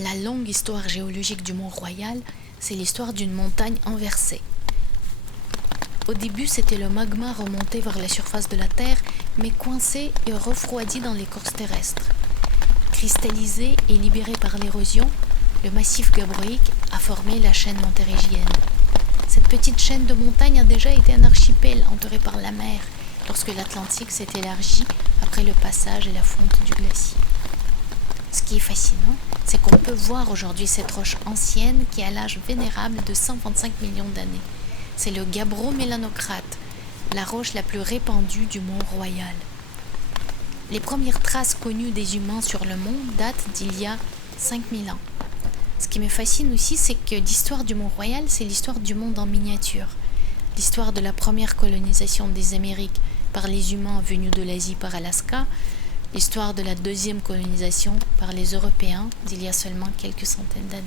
La longue histoire géologique du Mont-Royal, c'est l'histoire d'une montagne inversée. Au début, c'était le magma remonté vers la surface de la Terre, mais coincé et refroidi dans l'écorce terrestre. Cristallisé et libéré par l'érosion, le massif gabbroïque a formé la chaîne montérégienne. Cette petite chaîne de montagnes a déjà été un archipel entouré par la mer lorsque l'Atlantique s'est élargi après le passage et la fonte du glacier. Ce qui est fascinant, c'est qu'on peut voir aujourd'hui cette roche ancienne qui a l'âge vénérable de 125 millions d'années. C'est le gabbro-mélanocrate, la roche la plus répandue du Mont-Royal. Les premières traces connues des humains sur le mont datent d'il y a 5000 ans. Ce qui me fascine aussi, c'est que l'histoire du Mont-Royal, c'est l'histoire du monde en miniature. L'histoire de la première colonisation des Amériques par les humains venus de l'Asie par Alaska, l'histoire de la deuxième colonisation par les Européens d'il y a seulement quelques centaines d'années.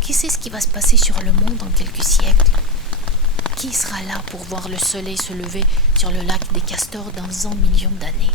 Qui sait ce qui va se passer sur le monde dans quelques siècles? Qui sera là pour voir le soleil se lever sur le lac des Castors dans 100 millions d'années?